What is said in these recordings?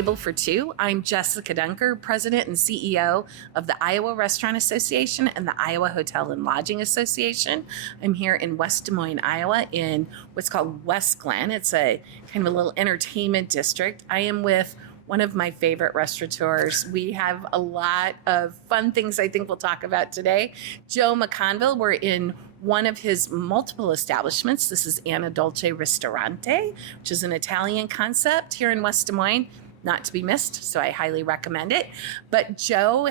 Table for Two. I'm Jessica Dunker, President and CEO of the Iowa Restaurant Association and the Iowa Hotel and Lodging Association. I'm here in West Des Moines, Iowa, in what's called West Glen. It's a kind of a little entertainment district. I am with one of my favorite restaurateurs. We have a lot of fun things I think we'll talk about today. Joe McConville. We're in one of his multiple establishments. This is Anna Dolce Ristorante, which is an Italian concept here in West Des Moines. Not to be missed, so I highly recommend it. But Joe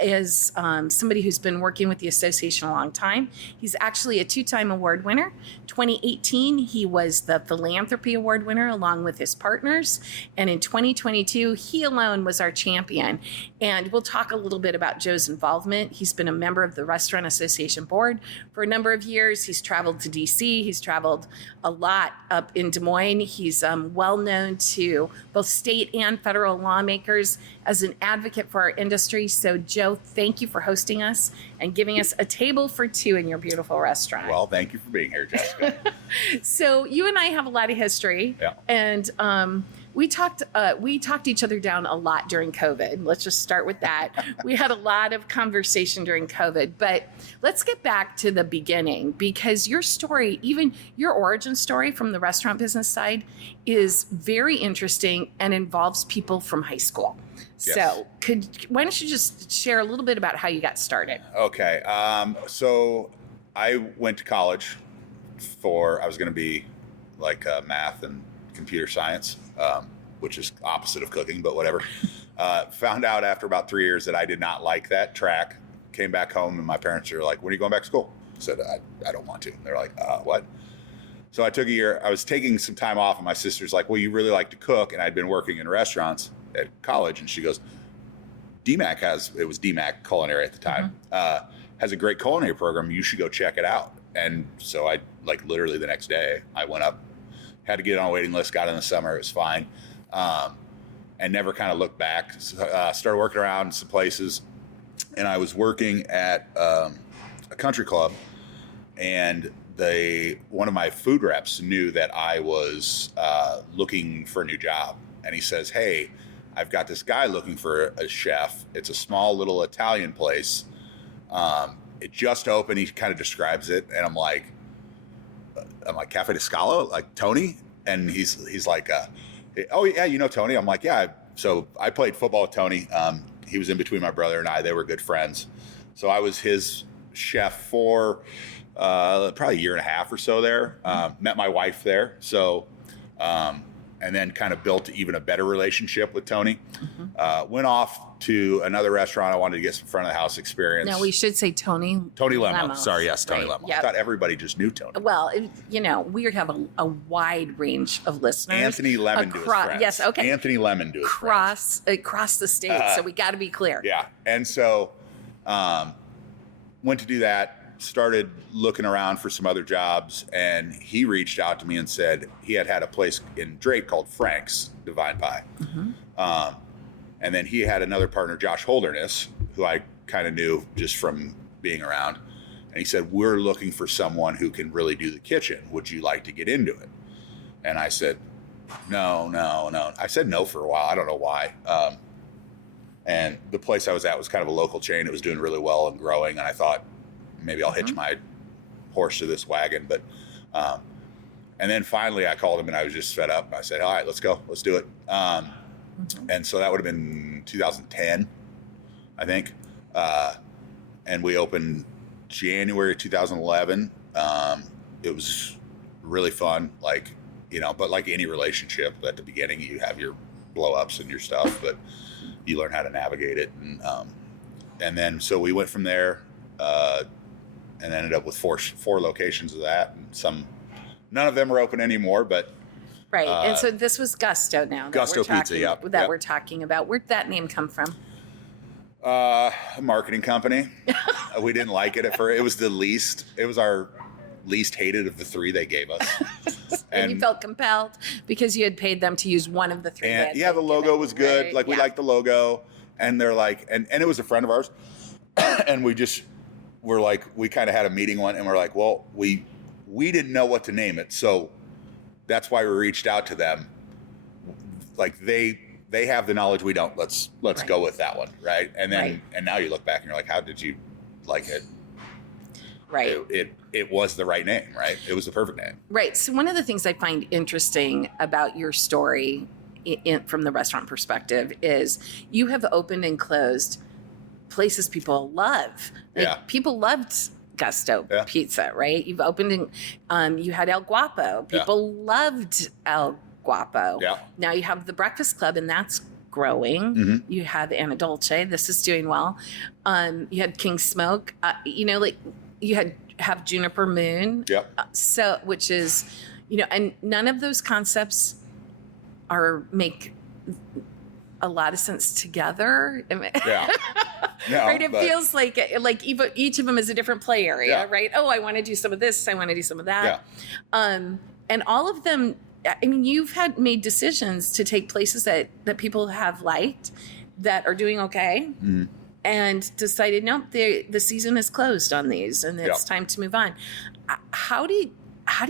is somebody who's been working with the association a long time. He's actually a 2-time award winner. 2018, he was the Philanthropy Award winner along with his partners. And in 2022, he alone was our champion. And we'll talk a little bit about Joe's involvement. He's been a member of the Restaurant Association Board for a number of years. He's traveled to DC. He's traveled a lot up in Des Moines. He's well known to both state and federal lawmakers as an advocate for our industry. So, Joe, thank you for hosting us and giving us a table for two in your beautiful restaurant. Well, thank you for being here, Jessica. So, you and I have a lot of history, and we talked each other down a lot during COVID. Let's just start with that. We had a lot of conversation during COVID, but let's get back to the beginning, because your story, even your origin story from the restaurant business side, is very interesting and involves people from high school. Yes. So why don't you just share a little bit about how you got started? Okay. So I went to college I was going to be like math and computer science, which is opposite of cooking, but whatever. Found out after about 3 years that I did not like that track. Came back home and my parents were like, when are you going back to school? I said, I don't want to. They're like, what? So I took a year. I was taking some time off, and my sister's like, well, you really like to cook. And I'd been working in restaurants at college. And she goes, it was DMAC Culinary at the time, has a great culinary program. You should go check it out. And so I, like, literally the next day, I went up, had to get on a waiting list, got in the summer. It was fine. And never kind of looked back. Started working around in some places. And I was working at a country club, and one of my food reps knew that I was looking for a new job. And he says, hey, I've got this guy looking for a chef. It's a small little Italian place. It just opened. He kind of describes it. And I'm like, Cafe di Scala, like Tony? And he's like, oh yeah, you know Tony? I'm like, yeah. So I played football with Tony. He was in between my brother and I. They were good friends. So I was his chef for probably a year and a half or so there. Met my wife there. So, and then kind of built even a better relationship with Tony. Went off to another restaurant. I wanted to get some front of the house experience. Now we should say Tony Lemo. Sorry, yes, Tony right. Lemo. Yep. I thought everybody just knew Tony. Well, we have a wide range of listeners. Anthony Lemon to his friends. Yes, okay. Anthony Lemon to his friends. Across the state, so we got to be clear. Yeah, and so went to do that. Started looking around for some other jobs, and he reached out to me and said he had a place in Drake called Frank's Divine Pie. And then he had another partner, Josh Holderness, who I kind of knew just from being around. And he said, we're looking for someone who can really do the kitchen. Would you like to get into it? And I said, no. I said no for a while. I don't know why. And the place I was at was kind of a local chain. It was doing really well and growing. And I thought, maybe I'll hitch my horse to this wagon. But, and then finally I called him and I was just fed up. I said, all right, let's go. Let's do it. And so that would have been 2010, I think. And we opened January 2011. It was really fun. But like any relationship at the beginning, you have your blow ups and your stuff, but you learn how to navigate it. And then, so we went from there, and ended up with four locations of that. And none of them are open anymore, but. Right. And so this was Gusto now. Gusto Pizza, yeah. That we're talking about. Where'd that name come from? A marketing company. We didn't like it at first. It was our least hated of the three they gave us. And you felt compelled because you had paid them to use one of the three. And the logo was good. Right? We liked the logo. And they're like, and it was a friend of ours. And we kind of had a meeting one, and we're like, well, we didn't know what to name it. So that's why we reached out to them. Like they they have the knowledge we don't. Let's Right. go with that one, right? And then Right. and now you look back and you're like, how did you like it? Right. It was the right name, right? It was the perfect name. Right. So one of the things I find interesting about your story from the restaurant perspective is you have opened and closed places people love. Like, Yeah. people loved Gusto Yeah. Pizza, right? You've opened and you had El Guapo. People loved El Guapo. Yeah. Now you have the Breakfast Club, and that's growing. Mm-hmm. You have Anna Dolce. This is doing well. You had King Smoke. Like you have Juniper Moon. Yeah. So, which is, and none of those concepts make a lot of sense together. Yeah. No, Right? It but- feels like each of them is a different play area, Yeah. right? Oh, I want to do some of this. I want to do some of that. Yeah. And all of them, you've made decisions to take places that people have liked, that are doing okay, Mhm. and decided, nope, the season is closed on these, and it's time to move on. How do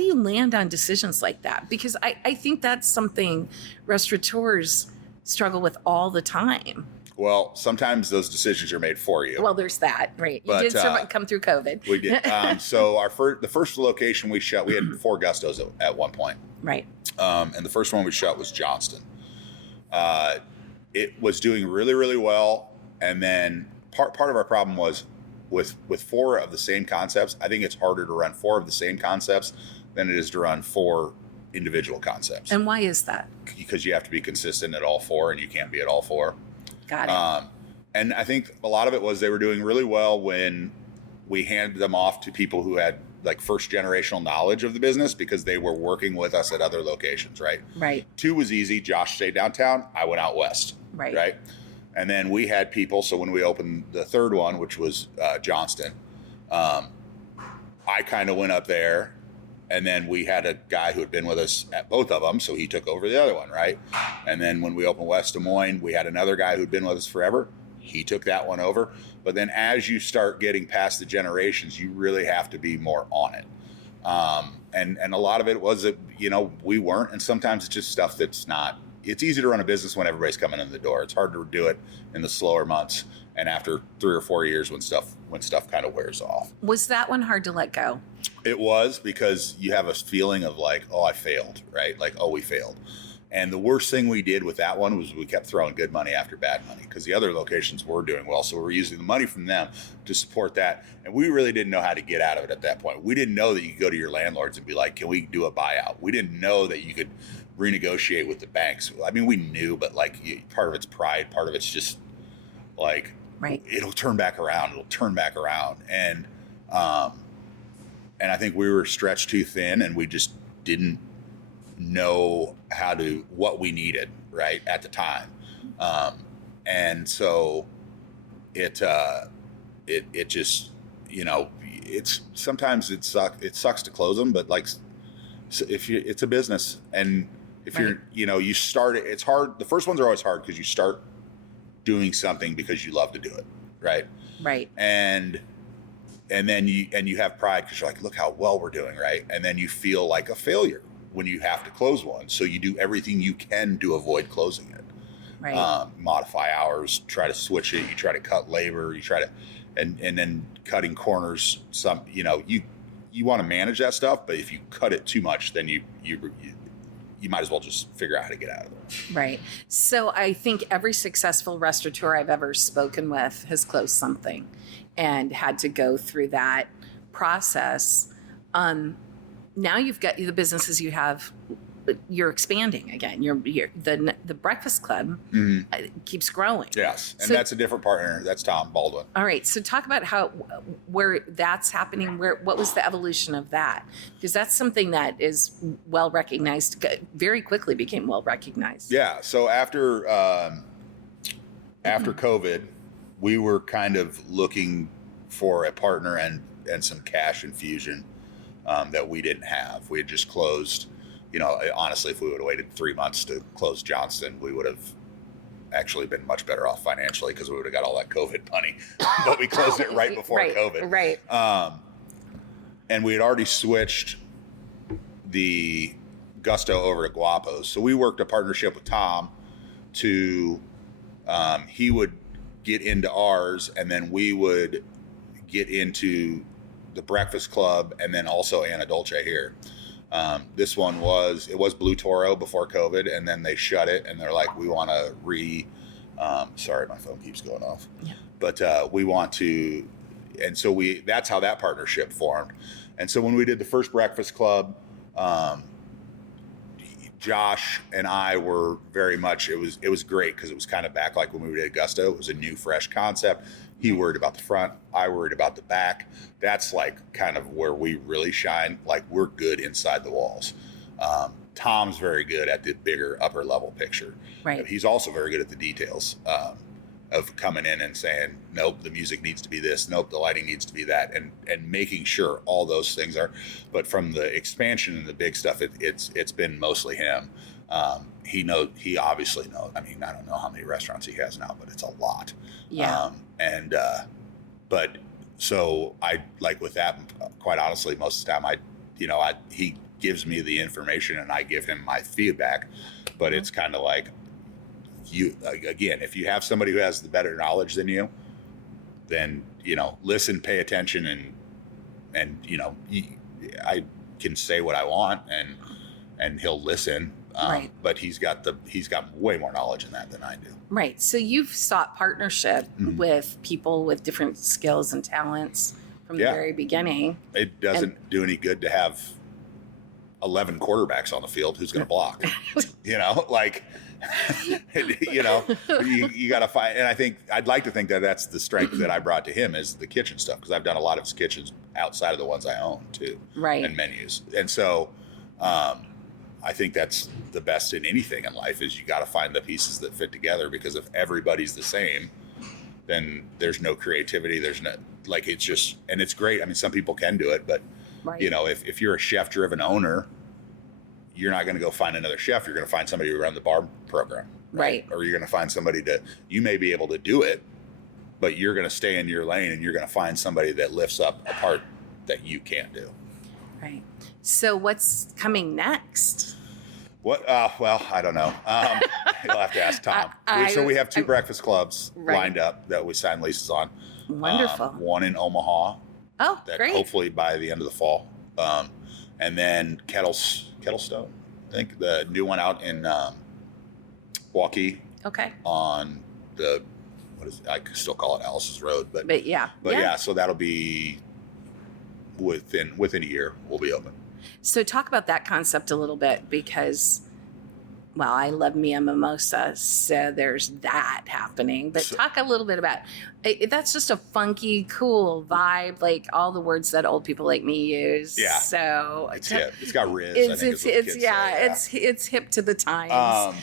you land on decisions like that? Because I think that's something restaurateurs struggle with all the time. Well, sometimes those decisions are made for you. Well, there's that, right? You But, did come through COVID. We did. So the first location we shut, we had 4 Gustos at one point. Right. And the first one we shut was Johnston. It was doing really, really well. And then part of our problem was with 4 of the same concepts. I think it's harder to run 4 of the same concepts than it is to run 4 individual concepts. And why is that? Because you have to be consistent at all 4, and you can't be at all 4. Got it. And I think a lot of it was they were doing really well when we handed them off to people who had like first generational knowledge of the business, because they were working with us at other locations, right? Right. 2 was easy. Josh stayed downtown. I went out west. Right. Right. And then we had people. So when we opened the third one, which was Johnston, I kind of went up there, and then we had a guy who had been with us at both of them, so he took over the other one, right? And then when we opened West Des Moines, we had another guy who'd been with us forever. He took that one over. But then as you start getting past the generations, you really have to be more on it. And a lot of it was that, we weren't. And sometimes it's just stuff that's not. It's easy to run a business when everybody's coming in the door. It's hard to do it in the slower months and after 3 or 4 years when stuff kind of wears off. Was that one hard to let go? It was, because you have a feeling of like, oh, I failed, right? Like, oh, we failed. And the worst thing we did with that one was we kept throwing good money after bad money, because the other locations were doing well. So we were using the money from them to support that. And we really didn't know how to get out of it at that point. We didn't know that you could go to your landlords and be like, can we do a buyout? We didn't know that you could renegotiate with the banks. I mean, we knew, but like part of it's pride, part of it's just like, Right. it'll turn back around. And I think we were stretched too thin, and we just didn't know what we needed right at the time. And so it just, it's sometimes it sucks to close them, but like, it's a business, and if Right. you start it, it's hard. The first ones are always hard because you start doing something because you love to do it. Right. Right. And then you have pride because you're like, look how well we're doing, right? And then you feel like a failure when you have to close one. So you do everything you can to avoid closing it. Right. Modify hours, try to switch it, you try to cut labor, you try to, and then cutting corners. You want to manage that stuff, but if you cut it too much, then you might as well just figure out how to get out of it. Right. So I think every successful restaurateur I've ever spoken with has closed something and had to go through that process. Now you've got the businesses you have, you're expanding again. The Breakfast Club keeps growing. Yes, and So- that's a different partner. That's Tom Baldwin. All right. So talk about where that's happening. What was the evolution of that? Because that's something that is well recognized. Very quickly became well recognized. Yeah. So after COVID, we were kind of looking for a partner and some cash infusion that we didn't have. We had just closed. Honestly, if we would have waited 3 months to close Johnston, we would have actually been much better off financially because we would have got all that COVID money. But we closed it right before COVID. Right. And we had already switched the Gusto over to Guapos. So we worked a partnership with Tom to, he would get into ours, and then we would get into the Breakfast Club, and then also Anna Dolce here. This one was Blue Toro before COVID, and then they shut it, and they're like, we want to sorry, my phone keeps going off. Yeah. But we want to, and so that's how that partnership formed. And so when we did the first Breakfast Club, Josh and I were very much, it was great because it was kind of back like when we did Augusta. It was a new, fresh concept. He worried about the front. I worried about the back. That's like kind of where we really shine. Like, we're good inside the walls. Tom's very good at the bigger upper level picture. Right. He's also very good at the details of coming in and saying, nope, the music needs to be this. Nope, the lighting needs to be that. And making sure all those things are. But from the expansion and the big stuff, it's been mostly him. He obviously knows. I mean, I don't know how many restaurants he has now, but it's a lot. Yeah. But so I, like with that, quite honestly, most of the time he gives me the information and I give him my feedback, but it's kind of like, again, if you have somebody who has the better knowledge than you, then, listen, pay attention, and I can say what I want and he'll listen. Right. But he's got way more knowledge in that than I do. Right. So you've sought partnership with people with different skills and talents from the very beginning. It doesn't do any good to have 11 quarterbacks on the field. Who's going to block? You got to find. And I'd like to think that that's the strength that I brought to him, is the kitchen stuff, because I've done a lot of his kitchens outside of the ones I own too. Right. And menus. And so, I think that's the best in anything in life, is you got to find the pieces that fit together, because if everybody's the same, then there's no creativity. There's no, it's just, and it's great. I mean, some people can do it, but right. If you're a chef driven owner, you're not going to go find another chef. You're going to find somebody to run the bar program. Right. Or you're going to find somebody you may be able to do it, but you're going to stay in your lane, and you're going to find somebody that lifts up a part that you can't do. Right. So what's coming next? What? Well, I don't know. You'll have to ask Tom. So we have two breakfast clubs lined up that we signed leases on. Wonderful. One in Omaha. Oh, great. Hopefully by the end of the fall. And then Kettlestone. I think the new one out in Waukee. Okay. On the, I still call it Alice's Road, but yeah. So that'll be within a year we'll be open. So talk about that concept a little bit, because, well, I love me a mimosa, so there's that happening. But talk a little bit about it. That's just a funky, cool vibe, like all the words that old people like me use. Yeah. So it's hip. It's got Riz. It's hip to the times.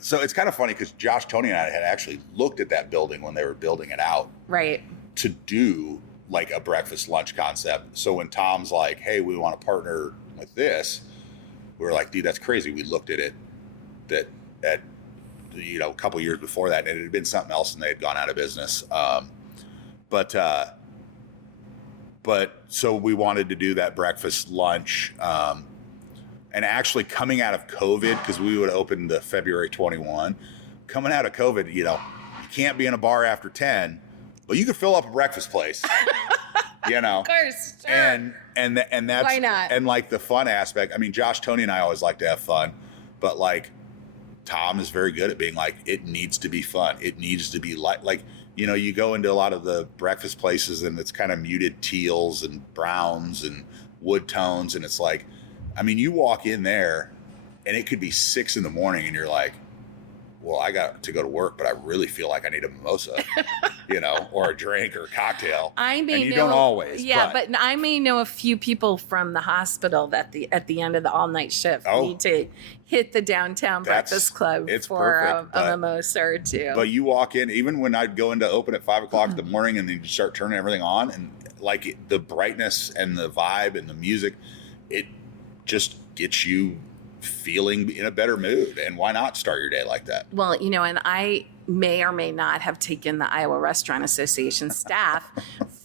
So it's kind of funny because Josh, Tony, and I had actually looked at that building when they were building it out. Right. To do like a breakfast lunch concept. So when Tom's like, hey, we want to partner with this, we were like, dude, that's crazy. We looked at it at a couple years before that, and it had been something else and they had gone out of business. But so we wanted to do that breakfast lunch. And actually coming out of COVID, because we would open the February 21, coming out of COVID, you can't be in a bar after 10. Well, you could fill up a breakfast place, Of course, sure. And that's, why not? And like the fun aspect. I mean, Josh, Tony, and I always like to have fun, but like Tom is very good at being like, it needs to be fun. It needs to be like you go into a lot of the breakfast places and it's kind of muted teals and browns and wood tones, and it's like, I mean, you walk in there and it could be 6 a.m. and you're like, well, I got to go to work, but I really feel like I need a mimosa, or a drink or a cocktail. Don't always. Yeah, but I may know a few people from the hospital that at the end of the all-night shift need to hit the downtown breakfast club for a mimosa or two. But you walk in, even when I'd go in to open at 5 o'clock in the morning, and then you start turning everything on, and like the brightness and the vibe and the music, it just gets you feeling in a better mood. And why not start your day like that? Well, and I may or may not have taken the Iowa Restaurant Association staff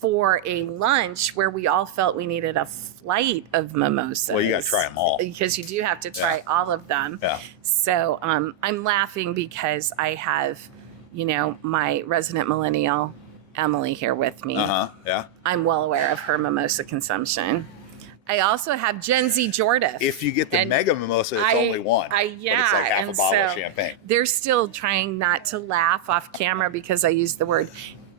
for a lunch where we all felt we needed a flight of mimosas. Well, you got to try them all. Because you do have to try all of them. Yeah. So I'm laughing because I have, my resident millennial, Emily, here with me. Yeah. I'm well aware of her mimosa consumption. I also have Gen Z Jordan. If you get the mega mimosa, it's only one. But it's like half a bottle of champagne. They're still trying not to laugh off camera because I use the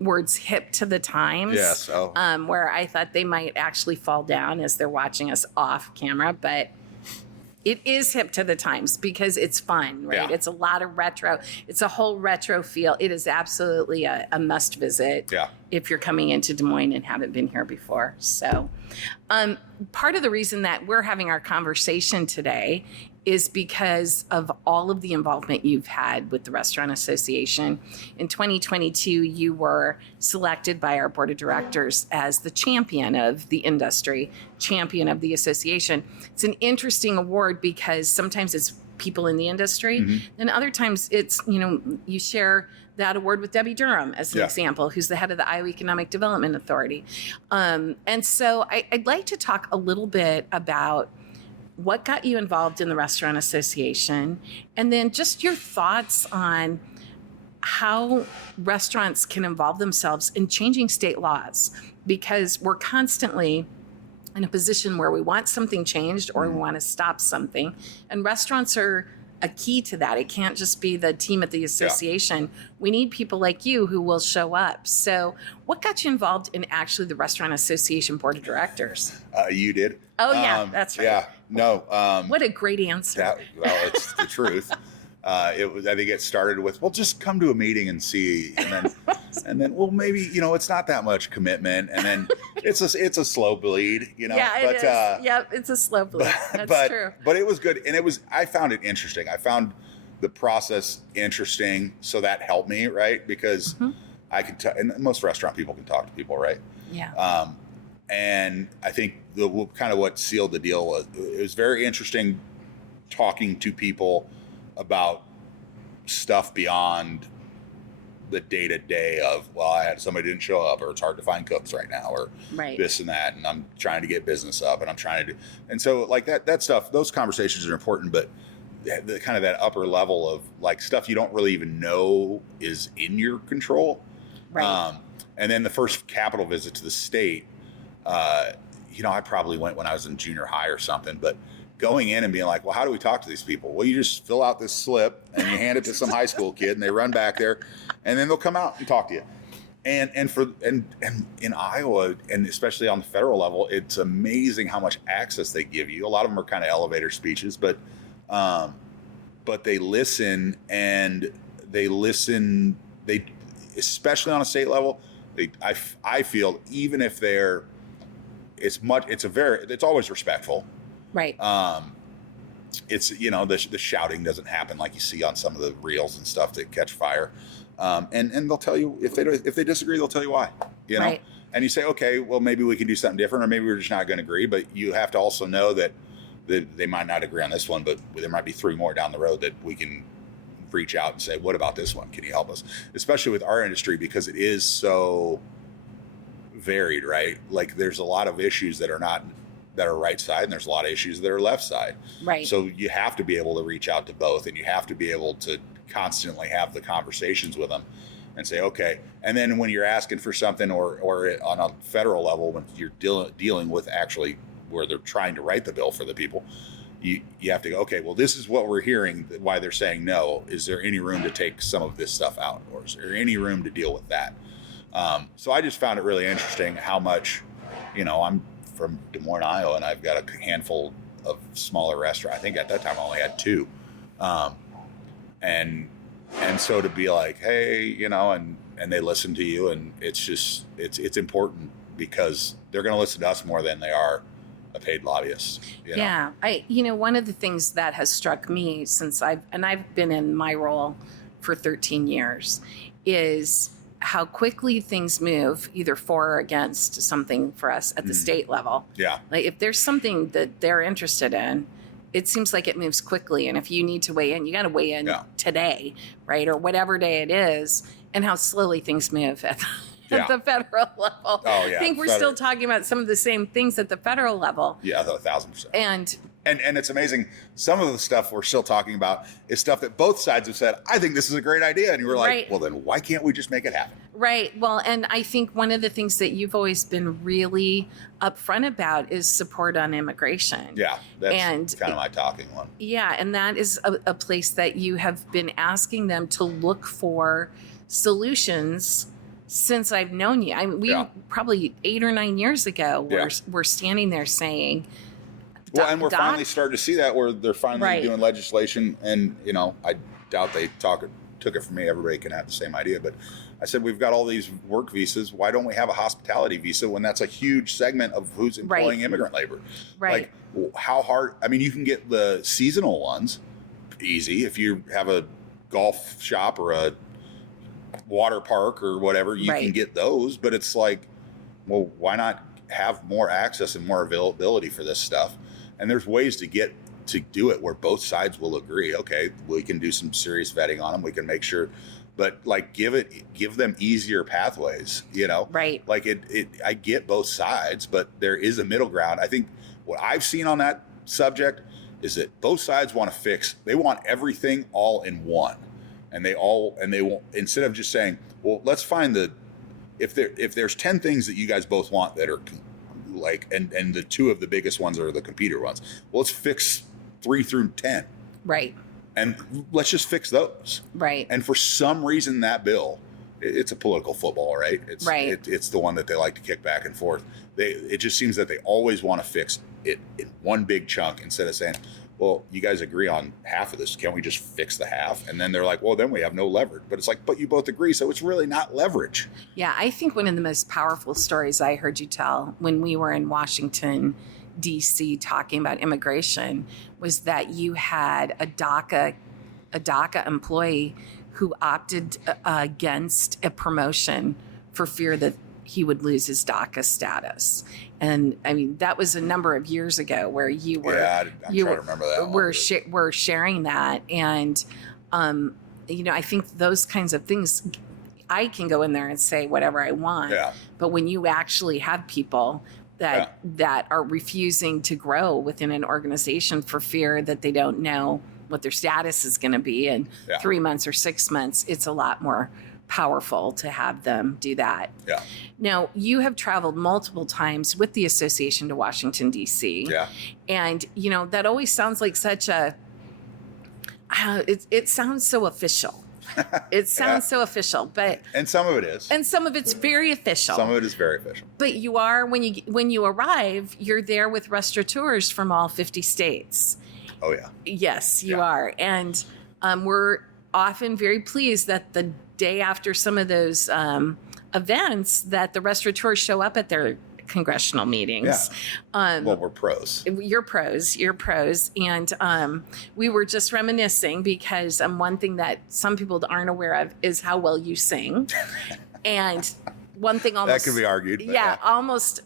words hip to the times. Yes. Where I thought they might actually fall down as they're watching us off camera, but it is hip to the times because it's fun, right? Yeah. It's a lot of retro. It's a whole retro feel. It is absolutely a must visit if you're coming into Des Moines and haven't been here before. So part of the reason that we're having our conversation today is because of all of the involvement you've had with the Restaurant Association. In 2022, you were selected by our board of directors as the champion of the industry, champion of the association. It's an interesting award because sometimes it's people in the industry, and other times it's, you share that award with Debbie Durham as an example, who's the head of the Iowa Economic Development Authority. And so I'd like to talk a little bit about what got you involved in the Restaurant Association, and then just your thoughts on how restaurants can involve themselves in changing state laws, because we're constantly in a position where we want something changed or we want to stop something, and restaurants are a key to that. It can't just be the team at the association. We need people like you who will show up. So what got you involved in actually the Restaurant Association Board of Directors? You did. Oh, yeah, that's right. Yeah, no. What a great answer. Well, it's the truth. I think it started with, well, just come to a meeting and see, and then, well, maybe, it's not that much commitment, and then it's a slow bleed, Yeah, it is. Yep, it's a slow bleed. That's true. But it was good, and I found it interesting. I found the process interesting, so that helped me, right? Because I could and most restaurant people can talk to people, right? Yeah. And I think the kind of what sealed the deal was, it was very interesting talking to people about stuff beyond the day-to-day of, well, I had somebody didn't show up, or it's hard to find cooks right now, or this and that, and I'm trying to get business up, and I'm trying to do, and so like that stuff, those conversations are important, but the kind of that upper level of like stuff you don't really even know is in your control. Right. And then the first Capitol visit to the state, I probably went when I was in junior high or something, but going in and being like, well, how do we talk to these people? Well, you just fill out this slip and you hand it to some high school kid, and they run back there, and then they'll come out and talk to you. And in Iowa, and especially on the federal level, it's amazing how much access they give you. A lot of them are kind of elevator speeches, but they listen, and they especially on a state level, I feel, even if it's always respectful. Right. It's, the shouting doesn't happen like you see on some of the reels and stuff that catch fire. And they'll tell you, if they disagree, they'll tell you why, Right. And you say, okay, well, maybe we can do something different, or maybe we're just not going to agree. But you have to also know that they might not agree on this one, but there might be 3 more down the road that we can reach out and say, what about this one? Can you help us? Especially with our industry, because it is so varied, right? Like there's a lot of issues that are right side, and there's a lot of issues that are left side. Right. So you have to be able to reach out to both, and you have to be able to constantly have the conversations with them and say, okay. And then when you're asking for something, or on a federal level, when you're dealing with actually where they're trying to write the bill for the people, you have to go, okay, well, this is what we're hearing, why they're saying no. Is there any room to take some of this stuff out? Or is there any room to deal with that? So I just found it really interesting how much, I'm from Des Moines, Iowa, and I've got a handful of smaller restaurants. I think at that time I only had 2. And so to be like, hey, and they listen to you, and it's just, it's important because they're going to listen to us more than they are a paid lobbyist. Yeah. One of the things that has struck me since I've been in my role for 13 years is how quickly things move, either for or against something for us at the state level. Yeah. Like if there's something that they're interested in, it seems like it moves quickly. And if you need to weigh in, you got to weigh in today, right? Or whatever day it is, and how slowly things move at Yeah. at the federal level. Oh, yeah. I think we're still talking about some of the same things at the federal level. Yeah, 1,000%. And it's amazing. Some of the stuff we're still talking about is stuff that both sides have said, I think this is a great idea. And you were like, Right. well, then why can't we just make it happen? right. Well, and I think one of the things that you've always been really upfront about is support on immigration. Yeah, that's And kind of my talking one. Yeah, and that is a place that you have been asking them to look for solutions since I've known you. I mean, we Yeah. probably 8 or 9 years ago Yeah. we're standing there saying, Well, and we're Doc- finally starting to see that where they're finally Right. doing legislation. And, I doubt they took it from me. Everybody can have the same idea. But I said, we've got all these work visas. Why don't we have a hospitality visa when that's a huge segment of who's employing Right. immigrant labor? right, Like, how hard? I mean, you can get the seasonal ones easy. If you have a golf shop or a water park or whatever, you Right. can get those. But it's like, well, why not have more access and more availability for this stuff? And there's ways to do it where both sides will agree. Okay, we can do some serious vetting on them. We can make sure, but like give them easier pathways. right, Like I get both sides, but there is a middle ground. I think what I've seen on that subject is that both sides want to fix. They want everything all in one, and they want, instead of just saying, well, let's find if there's 10 things that you guys both want that are like, and the 2 of the biggest ones are the computer ones. Well, let's fix 3 through 10, right, and let's just fix those. right, And for some reason, that bill, it's a political football, right? It's Right. It's the one that they like to kick back and forth. It just seems that they always want to fix it in one big chunk instead of saying, well, you guys agree on half of this. Can't we just fix the half? And then they're like, well, then we have no leverage. But it's like, but you both agree. So it's really not leverage. Yeah, I think one of the most powerful stories I heard you tell when we were in Washington, D.C. talking about immigration was that you had a DACA employee who opted against a promotion for fear that he would lose his DACA status. And I mean, that was a number of years ago where you were, I'm trying to remember that one. we're sharing that. And, I think those kinds of things, I can go in there and say whatever I want. Yeah. But when you actually have people that are refusing to grow within an organization for fear that they don't know what their status is going to be in 3 months or 6 months, it's a lot more powerful to have them do that. Yeah. Now, you have traveled multiple times with the association to Washington, D.C. Yeah. And, that always sounds like such a, it sounds so official. It sounds so official, but. And some of it is. And some of it's very official. Some of it is very official. But you are, when you arrive, you're there with restaurateurs from all 50 states. Oh, yeah. Yes, you are. And we're often very pleased that the day after some of those events that the restaurateurs show up at their congressional meetings. Yeah. Well, we're pros. You're pros. And we were just reminiscing because one thing that some people aren't aware of is how well you sing. And one thing almost... That could be argued. Yeah, almost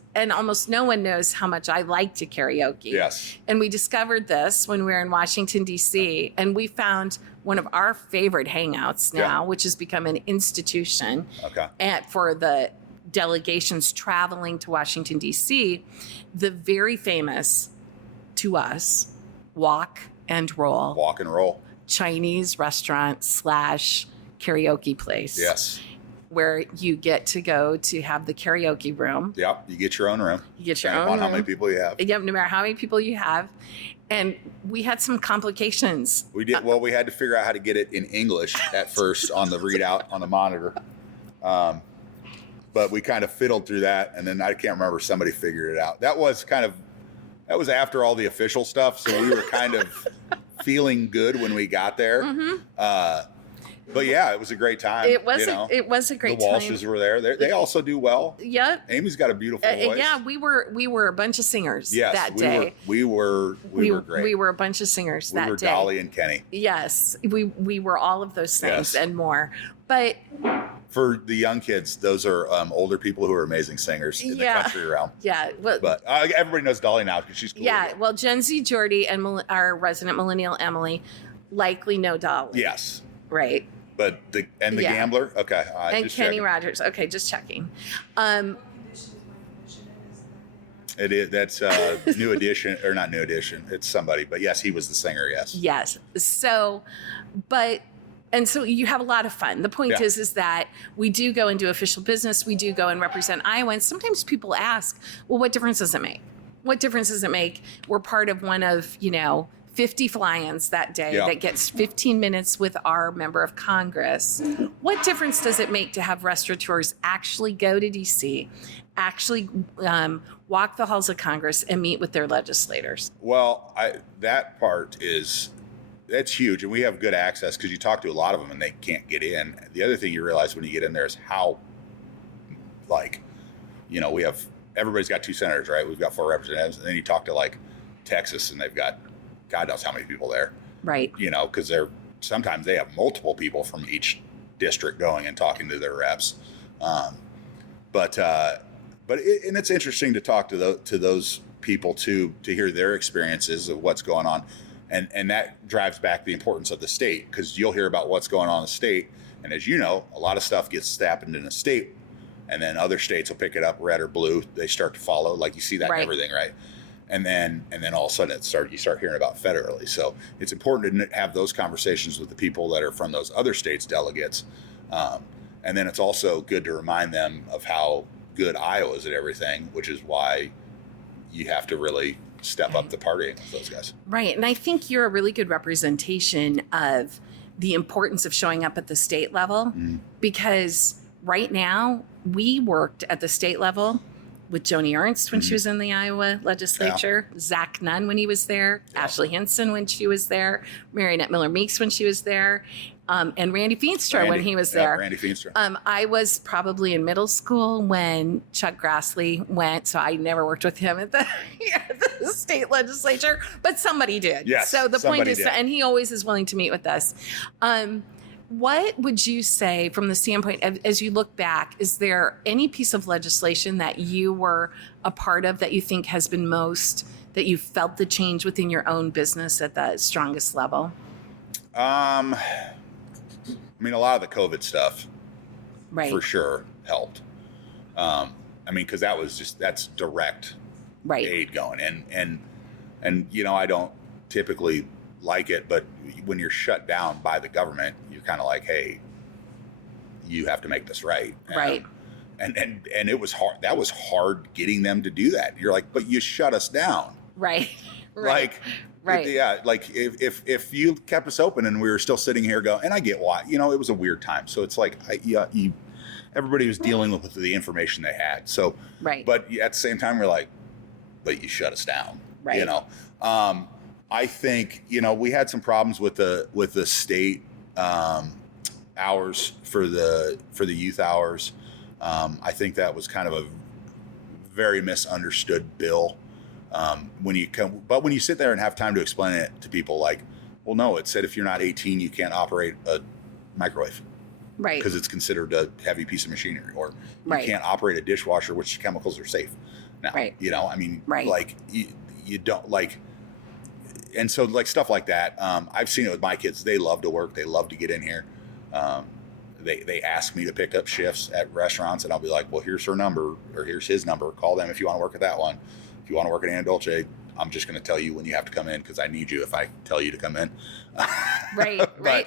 no one knows how much I like to karaoke. Yes. And we discovered this when we were in Washington, D.C., and we found one of our favorite hangouts now, which has become an institution for the delegations traveling to Washington, D.C., the very famous, to us, Walk and Roll Chinese restaurant / karaoke place. Yes. Where you get to go to have the karaoke room. Yep, you get your own room. You get your own room. room. How many people you have. Yep, no matter how many people you have. And we had some complications. We did. Well, we had to figure out how to get it in English at first on the readout on the monitor. But we kind of fiddled through that, and then I can't remember, somebody figured it out. That was after all the official stuff, so we were kind of feeling good when we got there. Mm-hmm. But yeah, it was a great time. It was a great time. The Walshes were there. They also do well. Yep. Amy's got a beautiful voice. Yeah, we were a bunch of singers that day. We were great. We were a bunch of singers that day. We were Dolly and Kenny. Yes, we were all of those things and more. But for the young kids, those are older people who are amazing singers in the country realm. Yeah. Well, but everybody knows Dolly now because she's cool. Yeah. Well, Gen Z Jordy and our resident millennial Emily likely know Dolly. Yes. Right. But the gambler, okay, and just Kenny checking. Rogers. Okay, just checking. It is. That's New Edition, or not New Edition. It's somebody, but yes, he was the singer. Yes. Yes. So, and so you have a lot of fun. The point Yeah. is that we do go and do official business. We do go and represent Iowa. And sometimes people ask, well, what difference does it make? What difference does it make? We're part of one of, 50 fly-ins that day that gets 15 minutes with our member of Congress. What difference does it make to have restaurateurs actually go to DC, actually walk the halls of Congress and meet with their legislators? Well, that part that's huge, and we have good access because you talk to a lot of them and they can't get in. The other thing you realize when you get in there is how, we have, everybody's got 2 senators, right? We've got 4 representatives, and then you talk to Texas, and they've got God knows how many people there, right? Because sometimes they have multiple people from each district going and talking to their reps. But it's interesting to talk to those people too, to hear their experiences of what's going on. And that drives back the importance of the state, because you'll hear about what's going on in the state. And as you know, a lot of stuff gets happened in a state, and then other states will pick it up, red or blue. They start to follow, like you see that in everything, right? And then all of a sudden you start hearing about federally. So it's important to have those conversations with the people that are from those other states' delegates. And then it's also good to remind them of how good Iowa is at everything, which is why you have to really step up the partying with those guys. Right. And I think you're a really good representation of the importance of showing up at the state level, because right now we worked at the state level with Joni Ernst when she was in the Iowa legislature, Zach Nunn when he was there, Ashley Hinson when she was there, Marionette Miller Meeks when she was there, and Randy Feenstra when he was there. Randy Feenstra. I was probably in middle school when Chuck Grassley went, so I never worked with him at the state legislature, but somebody did. Yes, so the point is, did. and he always is willing to meet with us. What would you say from the standpoint of, as you look back, is there any piece of legislation that you were a part of that you think has been that you felt the change within your own business at the strongest level? A lot of the COVID stuff, right, for sure helped. Because that's direct aid going. And I don't typically like it, but when you're shut down by the government, you're kind of like, hey, you have to make this right. Right. And it was hard. That was hard getting them to do that. You're like, but you shut us down. Right. Right. Yeah. Like if you kept us open and we were still sitting here and I get why, it was a weird time. So it's like, everybody was dealing with the information they had. So, right. But at the same time, we're like, but you shut us down. Right. I think, we had some problems with the state hours for the youth hours. I think that was kind of a very misunderstood bill. When you sit there and have time to explain it to people, like, well, no, it said if you're not 18, you can't operate a microwave. Right. Because it's considered a heavy piece of machinery, or you can't operate a dishwasher, which chemicals are safe. Now, right. Right. Like you don't like. And so, like, stuff like that, I've seen it with my kids. They love to work. They love to get in here. They ask me to pick up shifts at restaurants, and I'll be like, well, here's her number, or here's his number. Call them if you want to work at that one. If you want to work at Dolce, I'm just going to tell you when you have to come in, because I need you if I tell you to come in. Right, right.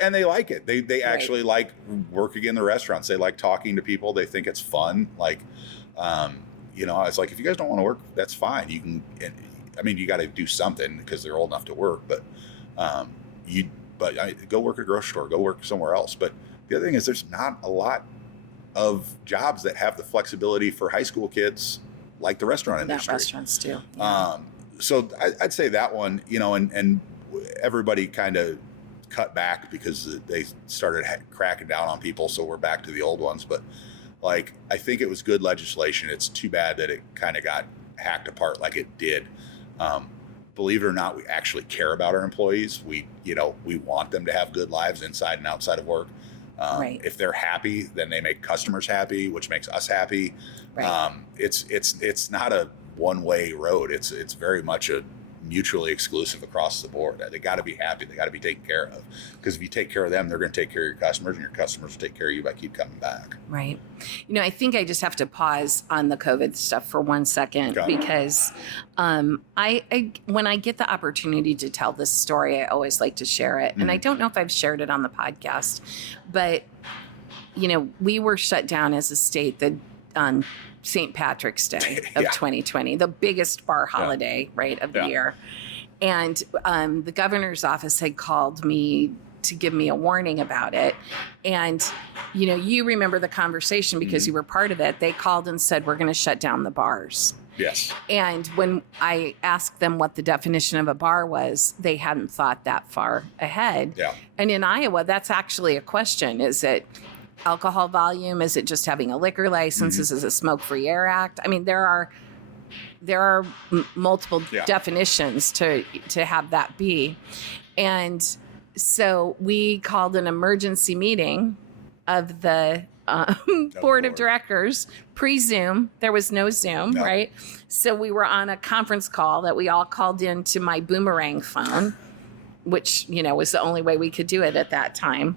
And they like it. They actually like working in the restaurants. They like talking to people. They think it's fun. Like, it's like, if you guys don't want to work, that's fine. You can. You got to do something because they're old enough to work, but go work at a grocery store, go work somewhere else. But the other thing is, there's not a lot of jobs that have the flexibility for high school kids like the restaurant industry. Restaurants too. Yeah. So I'd say that one, and everybody kind of cut back because they started cracking down on people. So we're back to the old ones. But like, I think it was good legislation. It's too bad that it kind of got hacked apart like it did. Believe it or not, we actually care about our employees. We want them to have good lives inside and outside of work. Right. If they're happy, then they make customers happy, which makes us happy. Right. It's not a one-way road. It's very much a mutually exclusive across the board. They got to be happy. They got to be taken care of, because if you take care of them, they're going to take care of your customers, and your customers will take care of you by keep coming back. Right. I think I just have to pause on the COVID stuff for 1 second, because I when I get the opportunity to tell this story, I always like to share it. And I don't know if I've shared it on the podcast, but we were shut down as a state on St. Patrick's Day of 2020, the biggest bar holiday, right, of the year. And the governor's office had called me to give me a warning about it. And, you remember the conversation because you were part of it. They called and said, we're going to shut down the bars. Yes. And when I asked them what the definition of a bar was, they hadn't thought that far ahead. Yeah. And in Iowa, that's actually a question. Is it alcohol volume? Is it just having a liquor license? Is it a Smoke-Free Air Act? I mean, there are multiple definitions to have that be. And so we called an emergency meeting of the board of directors, pre-Zoom. There was no Zoom, right? So we were on a conference call that we all called into my Boomerang phone, which, was the only way we could do it at that time.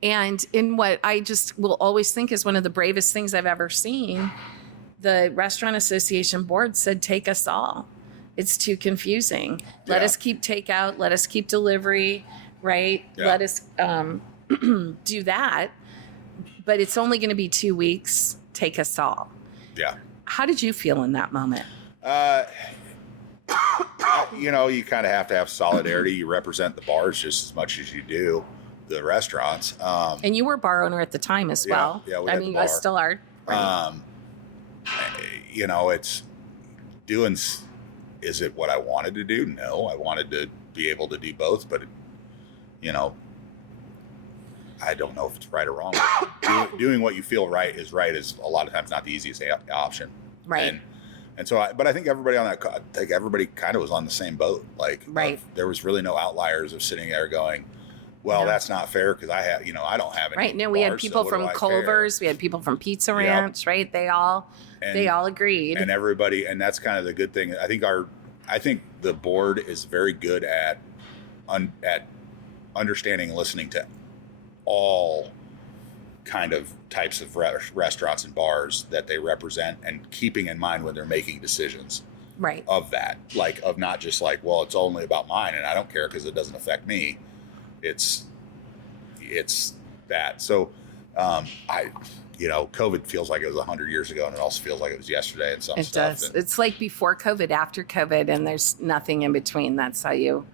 And in what I just will always think is one of the bravest things I've ever seen, the Restaurant Association board said, take us all. It's too confusing. Let us keep takeout. Let us keep delivery, right? Yeah. Let us do that. But it's only going to be 2 weeks. Take us all. Yeah. How did you feel in that moment? You kind of have to have solidarity. You represent the bars just as much as you do the restaurants. And you were a bar owner at the time as well. Yeah, we I mean, you guys still are. Right? It's doing, is it what I wanted to do? No, I wanted to be able to do both, but, I don't know if it's right or wrong. Doing what you feel is a lot of times not the easiest option. Right. And so, but I think everybody everybody kind of was on the same boat. There was really no outliers of sitting there going, well, that's not fair because I have, I don't have any. Right. No, we had people from Culver's. We had people from Pizza Ranch, right? They all agreed. And everybody, and that's kind of the good thing. I think the board is very good at understanding and listening to all kind of types of restaurants and bars that they represent, and keeping in mind when they're making decisions. Right. Of that, of not just well, it's only about mine and I don't care because it doesn't affect me. It's that. So, COVID feels like it was 100 years ago, and it also feels like it was yesterday and some stuff. It does. It's like before COVID, after COVID, and there's nothing in between. That's how you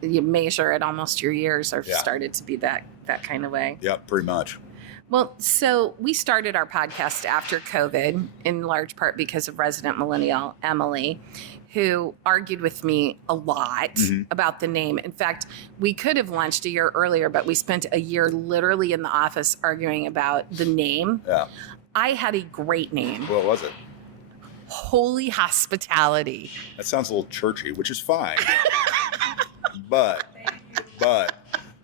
measure it. Almost your years are started to be that kind of way. Yep, pretty much. Well, so we started our podcast after COVID, in large part because of resident millennial Emily, who argued with me a lot about the name. In fact, we could have launched a year earlier, but we spent a year literally in the office arguing about the name. Yeah. I had a great name. What was it? Holy Hospitality. That sounds a little churchy, which is fine. but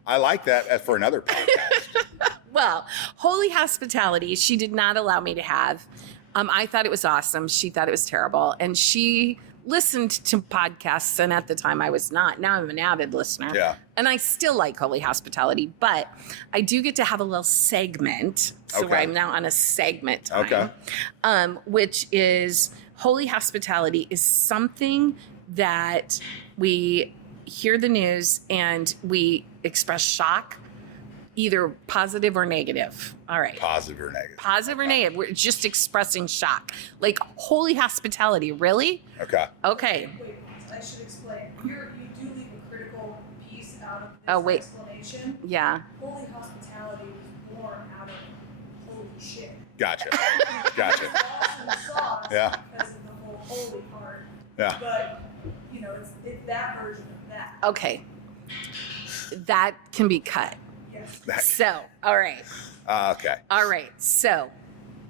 I like that for another podcast. Well, Holy Hospitality, she did not allow me to have. I thought it was awesome. She thought it was terrible. And she listened to podcasts, and at the time I was not. Now I'm an avid listener. Yeah. And I still like Holy Hospitality, but I do get to have a little segment. So I'm now on a segment time. Okay. Which is Holy Hospitality is something that we hear the news and we express shock, either positive or negative. All right. Positive or negative. Positive or negative. We're just expressing shock. Like Holy Hospitality, really? Okay. Okay. Wait, I should explain. You do leave a critical piece out of this explanation. Yeah. Holy Hospitality was born out of holy shit. Gotcha. Awesome sauce Yeah. Because of the whole holy part. Yeah. But, it's that version of that. Okay. That can be cut. So, all right. Okay. All right. So.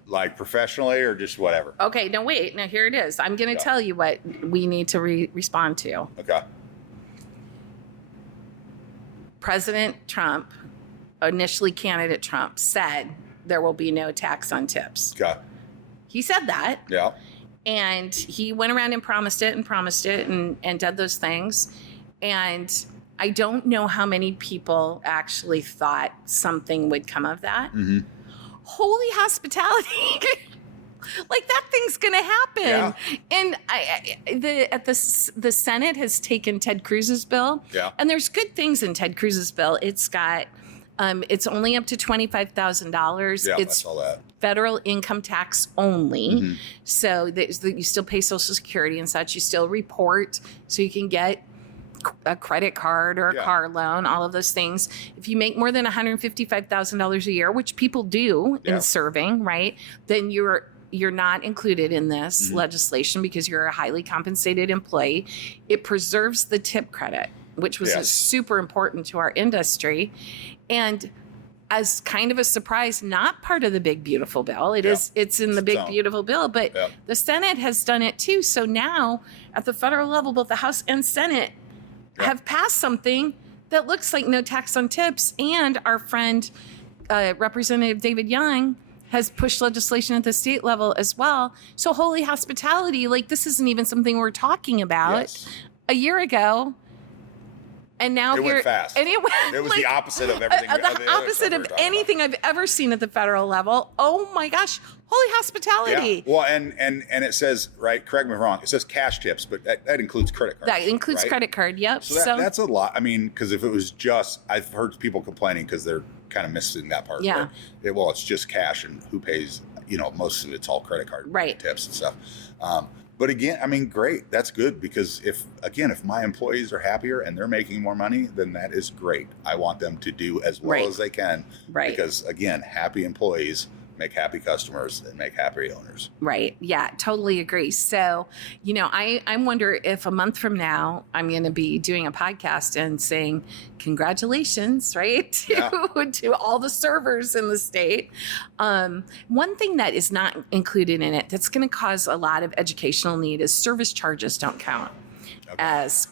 Like professionally or just whatever? Okay. No, wait. Now, here it is. I'm going to tell you what we need to respond to. Okay. President Trump, initially candidate Trump, said there will be no tax on tips. Okay. He said that. Yeah. And he went around and promised it and did those things. And I don't know how many people actually thought something would come of that. Mm-hmm. Holy hospitality. Like that thing's gonna happen. Yeah. And the Senate has taken Ted Cruz's bill. Yeah. And there's good things in Ted Cruz's bill. It's got it's only up to $25,000. Yeah, I It's saw that. federal income tax only. Mm-hmm. So you still pay Social Security and such. You still report, so you can get a credit card or a car loan, all of those things. If you make more than $155,000 a year, which people do in serving, right, then you're not included in this legislation because you're a highly compensated employee. It preserves the tip credit, which was super important to our industry. And as kind of a surprise, not part of the big beautiful bill. It's in the big beautiful bill, but the Senate has done it too. So now at the federal level, both the House and Senate have passed something that looks like no tax on tips. And our friend, Representative David Young, has pushed legislation at the state level as well. So holy hospitality, like this isn't even something we're talking about a year ago. And now it went fast. And it was the opposite of everything. The opposite of anything I've ever seen at the federal level. Oh my gosh, holy hospitality. Yeah. Well, and it says, right, correct me if I'm wrong, it says cash tips, but that includes credit cards. That includes credit card, yep. So that's a lot. I mean, because if it was just, I've heard people complaining because they're kind of missing that part. Yeah. Well, it's just cash, and who pays, most of it's all credit card tips and stuff. But again, I mean, great. That's good because if my employees are happier and they're making more money, then that is great. I want them to do as well as they can. Right. Because again, happy employees make happy customers and make happy owners. Right. Yeah, totally agree. So, I wonder if a month from now I'm going to be doing a podcast and saying congratulations, right, to all the servers in the state. One thing that is not included in it that's going to cause a lot of educational need is service charges don't count as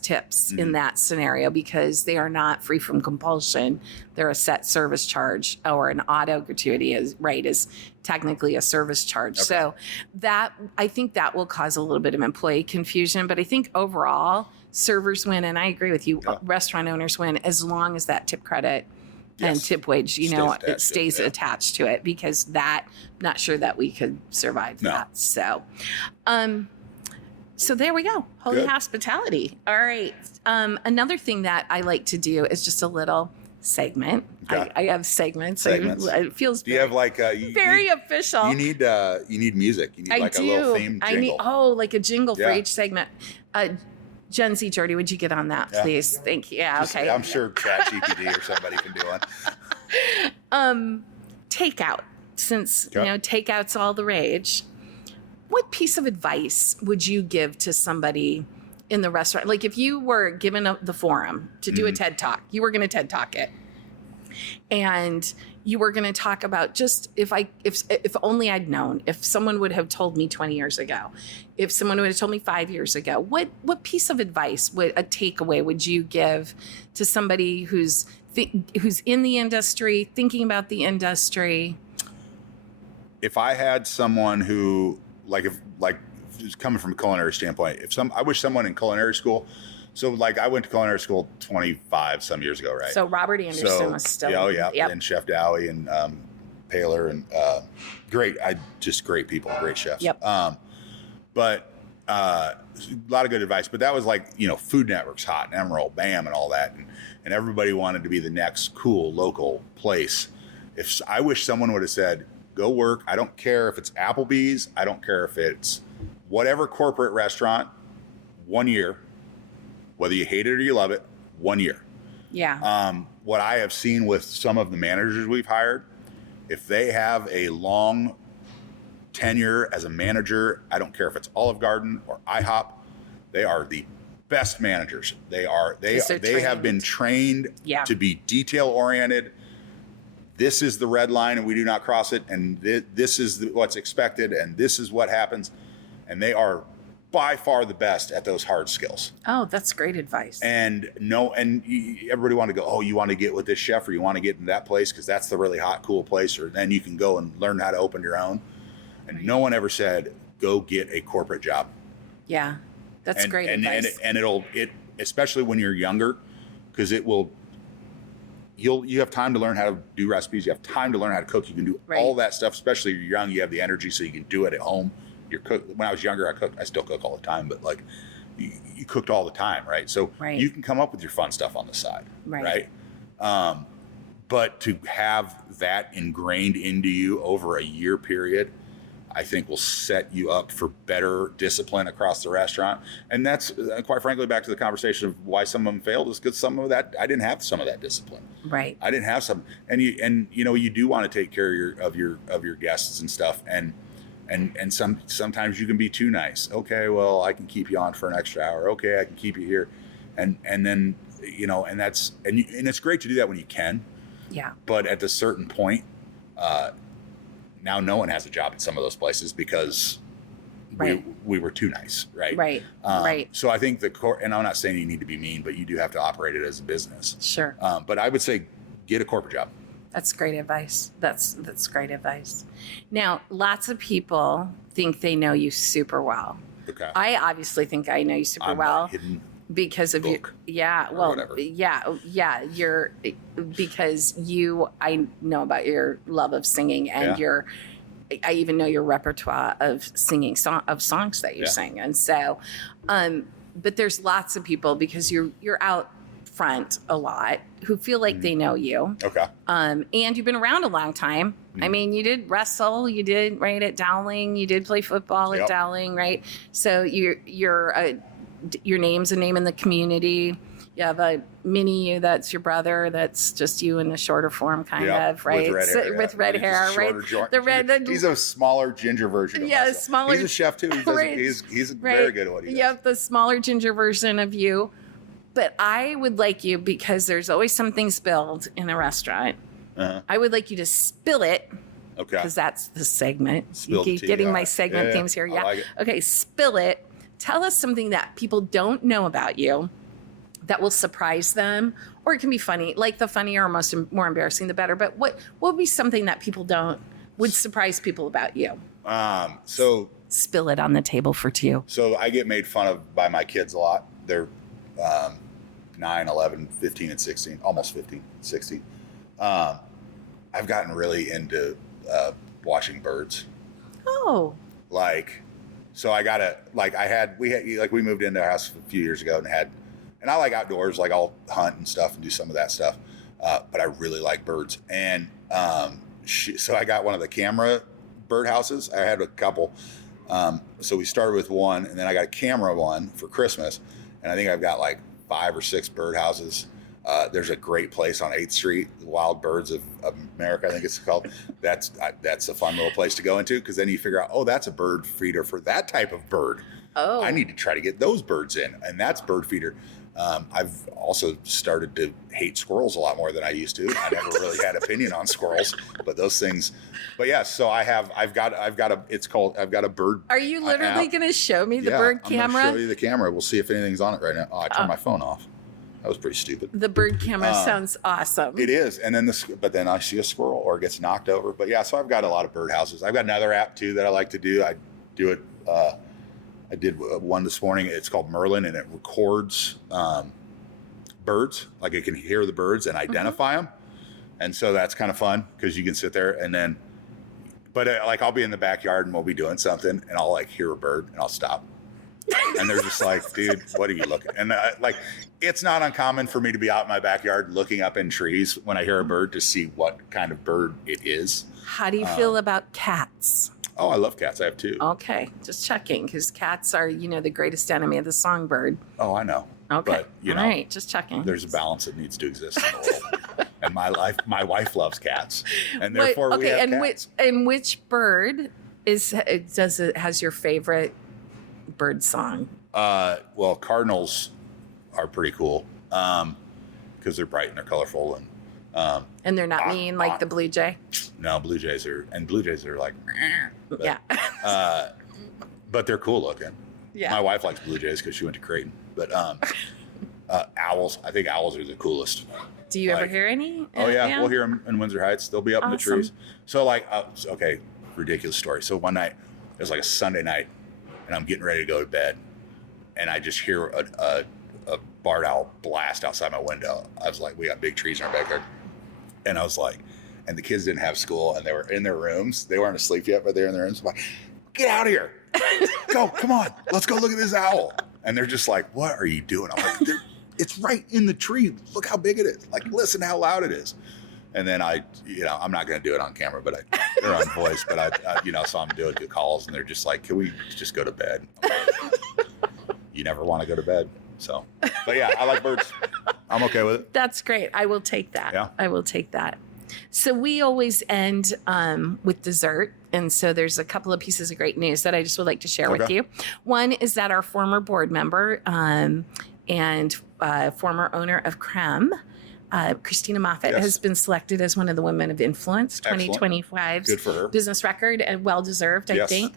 tips in that scenario because they are not free from compulsion. They're a set service charge, or an auto gratuity is technically a service charge. Okay. So that, I think that will cause a little bit of employee confusion, but I think overall servers win. And I agree with you, restaurant owners win as long as that tip credit and tip wage, it stays attached to it, because that, I'm not sure that we could survive that. So there we go. Holy hospitality. All right. Another thing that I like to do is just a little segment. Okay. I have segments. It feels do you have like very official. You need music. You need a little theme jingle. Like a jingle for each segment. Jen Z. Jordy, would you get on that, please? Thank you. Yeah, okay. I'm sure ChatGPT or somebody can do one. Takeout. Since takeout's all the rage. What piece of advice would you give to somebody in the restaurant? Like if you were given the forum to do a TED Talk, you were going to TED Talk it. And you were going to talk about just if only I'd known, if someone would have told me 20 years ago, if someone would have told me 5 years ago, what piece of advice, a takeaway would you give to somebody who's in the industry, thinking about the industry? If I had someone who, coming from a culinary standpoint, I wish someone in culinary school. So I went to culinary school 25 some years ago, right? So Robert Anderson was still. And Chef Dowie and Paler and great people, great chefs. Yep. But a lot of good advice. But that was Food Network's hot and Emerald, BAM, and all that, and everybody wanted to be the next cool local place. I wish someone would have said, go work. I don't care if it's Applebee's. I don't care if it's whatever corporate restaurant. 1 year, whether you hate it or you love it, 1 year. Yeah. What I have seen with some of the managers we've hired, if they have a long tenure as a manager, I don't care if it's Olive Garden or IHOP, they are the best managers. They have been trained to be detail oriented. This is the red line and we do not cross it. And this is what's expected. And this is what happens. And they are by far the best at those hard skills. Oh, that's great advice. And everybody want to go, oh, you want to get with this chef or you want to get in that place because that's the really hot, cool place. Or then you can go and learn how to open your own. And no one ever said, go get a corporate job. Yeah, that's great advice. And it'll especially when you're younger, because you have time to learn how to do recipes. You have time to learn how to cook. You can do all that stuff, especially if you're young. You have the energy, so you can do it at home. When I was younger, I still cook all the time, but like you cooked all the time, right? So you can come up with your fun stuff on the side, right? But to have that ingrained into you over a year period, I think will set you up for better discipline across the restaurant. And that's quite frankly back to the conversation of why some of them failed, is because some of that I didn't have some of that discipline. Right. I didn't have some, and you do want to take care of your guests and stuff, and sometimes you can be too nice. Okay, well, I can keep you on for an extra hour. Okay, I can keep you here, and then and that's and it's great to do that when you can. Yeah. But at a certain point, now no one has a job at some of those places because we were too nice, right? Right. So I think and I'm not saying you need to be mean, but you do have to operate it as a business. Sure. But I would say get a corporate job. That's great advice. That's great advice. Now, lots of people think they know you super well. Okay. I obviously think I know you super well because of you. Yeah. Well, whatever. Yeah. Because I know about your love of singing and I even know your repertoire of singing songs that you sing. And so, but there's lots of people because you're out front a lot who feel like they know you. Okay. And you've been around a long time. I mean, you did wrestle, you did at Dowling, you did play football at Dowling, right? So your name's a name in the community. You have a mini you that's your brother. That's just you in the shorter form, kind of, right? With red hair, right? He's a smaller ginger version of myself. Smaller. He's a chef too. He's very good at what he does. Yep, the smaller ginger version of you. But I would like you, because there's always something spilled in a restaurant. I would like you to spill it. Okay. Because that's the segment. You keep getting my segment themes here. Yeah. Like it. Okay, spill it. Tell us something that people don't know about you that will surprise them, or it can be funny. Like the funnier or more embarrassing, the better. But what would be something that people would surprise people about you? So spill it on the table for two. So I get made fun of by my kids a lot. They're 9, 11, 15, and 16, almost 15, 16. I've gotten really into watching birds. Oh. So we moved into our house a few years ago and I like outdoors, like I'll hunt and stuff and do some of that stuff. But I really like birds. And so I got one of the camera birdhouses. I had a couple. So we started with one, and then I got a camera one for Christmas. And I think I've got like 5 or 6 birdhouses. There's a great place on 8th Street, the Wild Birds of America, I think it's called. That's a fun little place to go into, because then you figure out, that's a bird feeder for that type of bird. Oh. I need to try to get those birds in, and that's bird feeder. I've also started to hate squirrels a lot more than I used to. I never really had opinion on squirrels, but those things. But yeah, so I've got a bird. Are you literally going to show me the bird camera? I'm going to show you the camera. We'll see if anything's on it right now. Oh, I turned my phone off. That was pretty stupid. The bird camera sounds awesome. It is, and then I see a squirrel or it gets knocked over. But yeah, so I've got a lot of bird houses. I've got another app too that I like to do. I do it. I did one this morning. It's called Merlin, and it records birds. Like it can hear the birds and identify them. And so that's kind of fun, because you can sit there and then, but I'll be in the backyard and we'll be doing something, and I'll hear a bird and I'll stop. And they're just like, dude, what are you looking? And it's not uncommon for me to be out in my backyard looking up in trees when I hear a bird to see what kind of bird it is. How do you feel about cats? Oh, I love cats. I have 2. Okay, just checking, because cats are, the greatest enemy of the songbird. Oh, I know. Okay, but, all right, just checking. There's a balance that needs to exist in the world. And my wife loves cats, and therefore we have cats. Which bird has your favorite bird song? Well, cardinals are pretty cool, because they're bright and they're colorful, and they're not mean like the blue jay. No, blue jays are like, but, yeah. But they're cool looking. Yeah. My wife likes blue jays because she went to Creighton. But owls, I think owls are the coolest. Do you ever hear any? Oh yeah, we'll hear them in Windsor Heights. They'll be up in the trees. So okay, ridiculous story. So one night It was like a Sunday night, and I'm getting ready to go to bed, and I just hear a barred owl blast outside my window. I was like, we got big trees in our backyard. And I was like, and the kids didn't have school, and they were in their rooms. They weren't asleep yet, but they were in their rooms. I'm like, get out of here. Go, come on. Let's go look at this owl. And they're just like, what are you doing? I'm like, it's right in the tree. Look how big it is. Like, listen how loud it is. And then I'm not going to do it on camera, but they're on voice, but so I'm doing the calls, and they're just like, can we just go to bed? You never want to go to bed. So, but yeah, I like birds. I'm okay with it. That's great. I will take that. Yeah. I will take that. So we always end with dessert. And so there's a couple of pieces of great news that I just would like to share with you. One is that our former board member and former owner of Creme, Christina Moffat, has been selected as one of the Women of Influence 2025's Good for her. business record, and well-deserved, I think.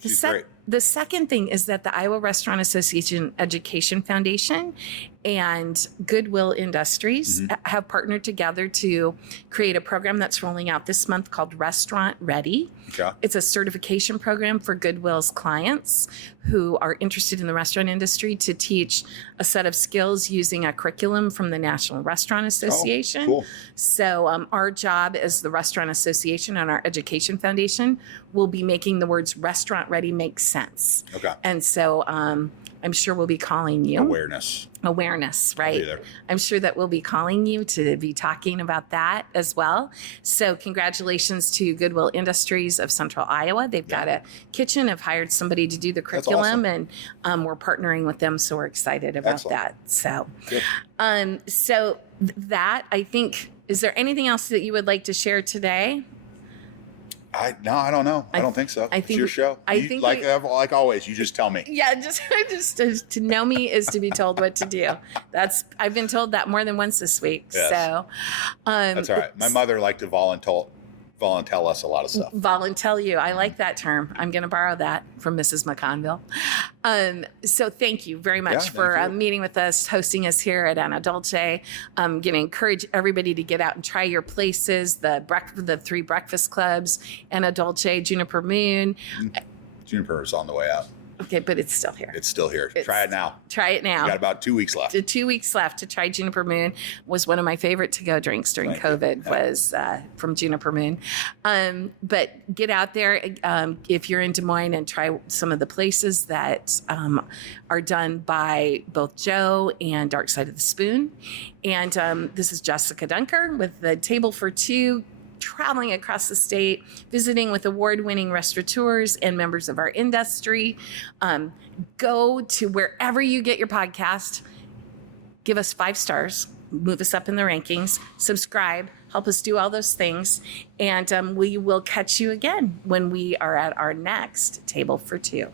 She's great. The second thing is that the Iowa Restaurant Association Education Foundation and Goodwill Industries have partnered together to create a program that's rolling out this month called Restaurant Ready. Okay. It's a certification program for Goodwill's clients who are interested in the restaurant industry to teach a set of skills using a curriculum from the National Restaurant Association. Oh, cool. So our job as the Restaurant Association and our Education Foundation will be making the words restaurant ready make sense. Okay. And so I'm sure we'll be calling you. Awareness, right? I'm sure that we'll be calling you to be talking about that as well. So congratulations to Goodwill Industries of Central Iowa. They've got a kitchen, have hired somebody to do the curriculum, and we're partnering with them. So we're excited about that. So, that, I think, is there anything else that you would like to share today? I don't know. I don't think so. It's your show. Like always, you just tell me. Yeah, just to know me is to be told what to do. I've been told that more than once this week. Yes. So that's all right. My mother liked to volunteer us a lot of stuff. Volunteer you. I like that term. I'm going to borrow that from Mrs. McConville. So thank you very much for meeting with us, hosting us here at Anna Dolce. I'm going to encourage everybody to get out and try your places, the 3 breakfast clubs, Anna Dolce, Juniper Moon. Juniper is on the way out. Okay, but it's still here. It's still here. Try it now. Try it now. You got about 2 weeks left. 2 weeks left to try Juniper Moon. Was one of my favorite to-go drinks during COVID was from Juniper Moon. But get out there if you're in Des Moines and try some of the places that are done by both Joe and Dark Side of the Spoon. And this is Jessica Dunker with the Table for Two, traveling across the state, visiting with award-winning restaurateurs and members of our industry. Go to wherever you get your podcast. Give us 5 stars. Move us up in the rankings. Subscribe. Help us do all those things. And we will catch you again when we are at our next Table for Two.